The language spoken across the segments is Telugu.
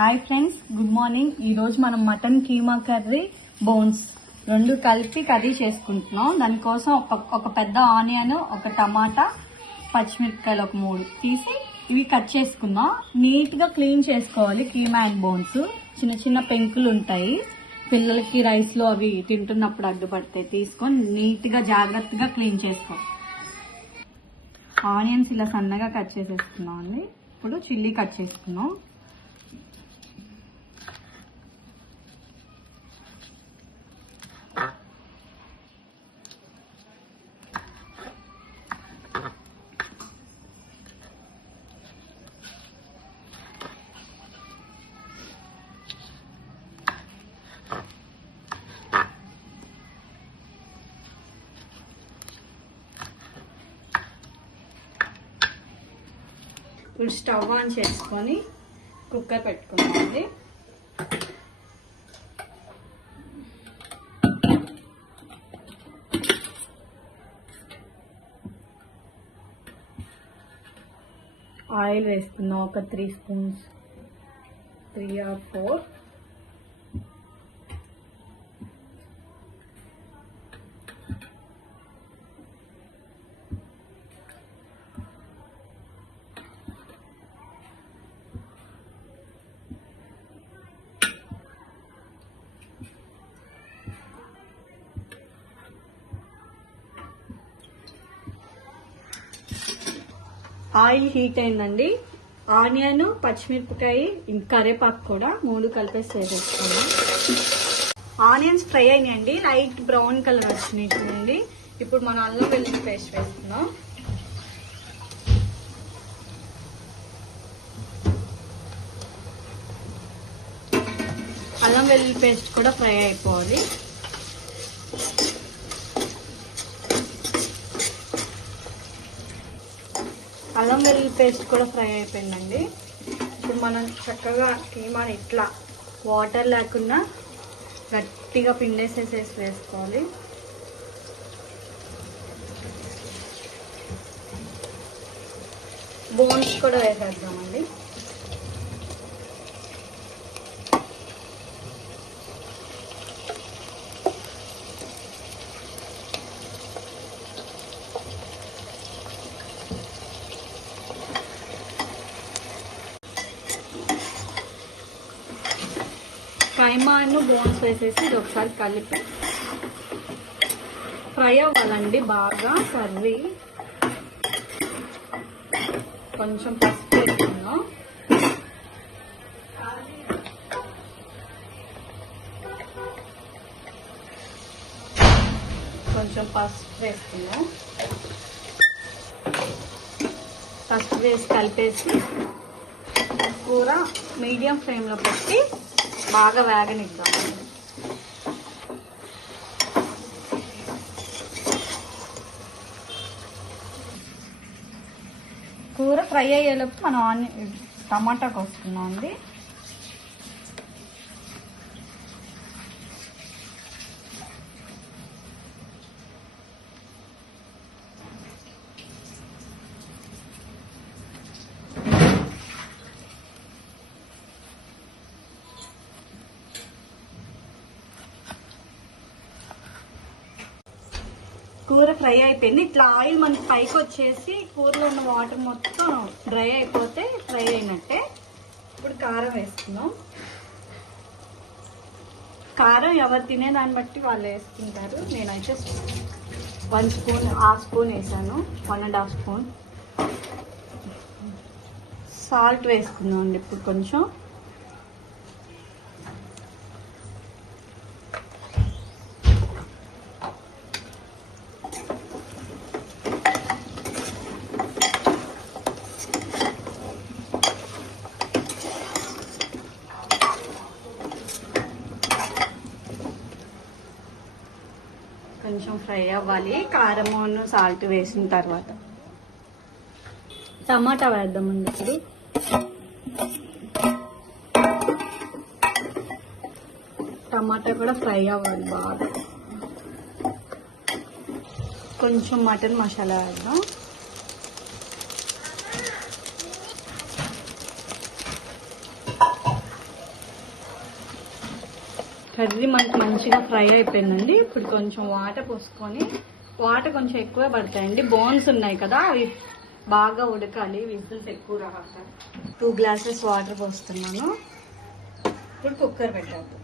Hi friends, good morning. ఈరోజు మనం మటన్ కీమా కర్రీ, బోన్స్ రెండు కలిపి కర్రీ చేసుకుంటున్నాం. దానికోసం ఒక పెద్ద ఆనియన్, ఒక టమాటా, పచ్చిమిరపకాయలు ఒక 3 తీసి ఇవి కట్ చేసుకుందాం. నీట్గా క్లీన్ చేసుకోవాలి. కీమా అండ్ బోన్స్ చిన్న చిన్న పెంకులు ఉంటాయి, పిల్లలకి రైస్లో అవి తింటున్నప్పుడు అడ్డుపడతాయి. తీసుకొని నీట్గా జాగ్రత్తగా క్లీన్ చేసుకో. ఆనియన్స్ ఇలా సన్నగా కట్ చేసేసుకున్నాం అండి. ఇప్పుడు చిల్లీ కట్ చేసుకున్నాం. ఇప్పుడు స్టవ్ ఆన్ చేసుకొని కుక్కర్ పెట్టుకున్నామండి. ఆయిల్ వేసుకున్నాం, ఒక 3 స్పూన్స్, 3 or 4. ఆయిల్ హీట్ అయిందండి. ఆనియన్, పచ్చిమిరపకాయ, కరివేపాకు కూడా 3 కలిపేసి వేసేసుకోండి. ఆనియన్స్ ఫ్రై అయినాయండి, లైట్ బ్రౌన్ కలర్ వచ్చినాయి. ఇప్పుడు మనం అల్లం వెల్లుల్లి పేస్ట్ వేసుకున్నాం. అల్లం వెల్లుల్లి పేస్ట్ కూడా ఫ్రై అయిపోవాలి. అల్లం వెల్లుల్లి పేస్ట్ కూడా ఫ్రై అయిపోయిందండి. ఇప్పుడు మనం చక్కగా కీమాని ఇట్లా వాటర్ లేకుండా గట్టిగా పిండేసేసి వేసుకోవాలి. బోన్స్ కూడా వేసేద్దామండి. కైమాను బోన్స్ వేసేసి ఇది ఒకసారి కలిపి ఫ్రై అవ్వాలండి బాగా కర్రీ. కొంచెం పసుపు వేసుకున్నాం. పసుపు వేసి కలిపేసి కూర మీడియం ఫ్లేమ్లో పెట్టి బాగా వేగనిద్దాం. కూర ఫ్రై అయ్యేలోపు మనం టమాటా కోసుకున్నాం అండి. కూర ఫ్రై అయిపోయింది. ఇట్లా ఆయిల్ మనకి పైకి వచ్చేసి కూరలో ఉన్న వాటర్ మొత్తం డ్రై అయిపోతే ఫ్రై అయినట్టే. ఇప్పుడు కారం వేసుకున్నాం. కారం ఎవరు తినే దాన్ని బట్టి వాళ్ళు వేసుకుంటారు. నేనైతే 1 స్పూన్, 1/2 స్పూన్ వేసాను. 1.5 స్పూన్ సాల్ట్ వేసుకున్నాం అండి. ఇప్పుడు కొంచెం ఫ్రై అవ్వాలి. కారము, సాల్ట్ వేసిన తర్వాత టమాటా వేద్దామండి. ఇప్పుడు టమాటా కూడా ఫ్రై అవ్వాలి బాగా. కొంచెం మటన్ మసాలా వేద్దాం. కర్రీ మనకి మంచిగా ఫ్రై అయిపోయిందండి. ఇప్పుడు కొంచెం వాటర్ పోసుకొని, వాటర్ కొంచెం ఎక్కువ పడతాయండి, బోన్స్ ఉన్నాయి కదా అవి బాగా ఉడకాలి, విజిల్స్ ఎక్కువ రావాలి. 2 గ్లాసెస్ వాటర్ పోస్తున్నాను. ఇప్పుడు కుక్కర్ పెట్టద్దు.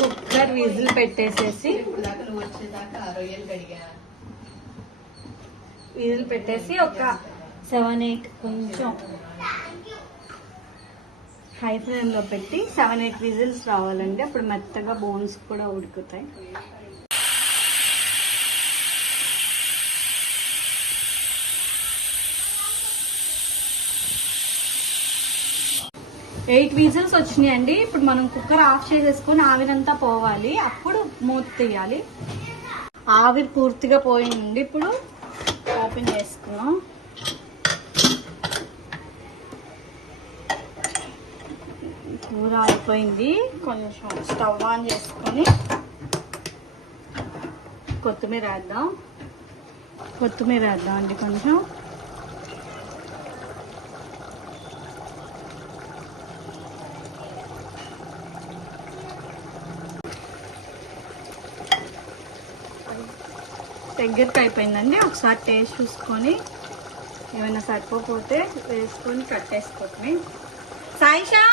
కుక్కర్ విజిల్ పెట్టేసేసి ఒక 7-8 కొంచెం హై ఫ్లేమ్లో పెట్టి 7-8 విజిల్స్ రావాలండి. అప్పుడు మెత్తగా బోన్స్ కూడా ఉడుకుతాయి. ఎయిట్ విజిల్స్ వచ్చినాయండి. ఇప్పుడు మనం కుక్కర్ ఆఫ్ చేసేసుకొని ఆవిరంతా పోవాలి, అప్పుడు మూత తీయాలి. ఆవిరి పూర్తిగా పోయింది. ఇప్పుడు ఓపెన్ చేసుకున్నాం. కూర అయిపోయింది. కొంచెం స్టవ్ ఆన్ చేసుకొని కొత్తిమీర వేద్దాం అండి. కొంచెం దగ్గరికి అయిపోయిందండి. ఒకసారి టేస్ట్ చూసుకొని ఏమైనా సరిపోతే వేసుకొని కట్టేసుకోవటమే. సాయిషా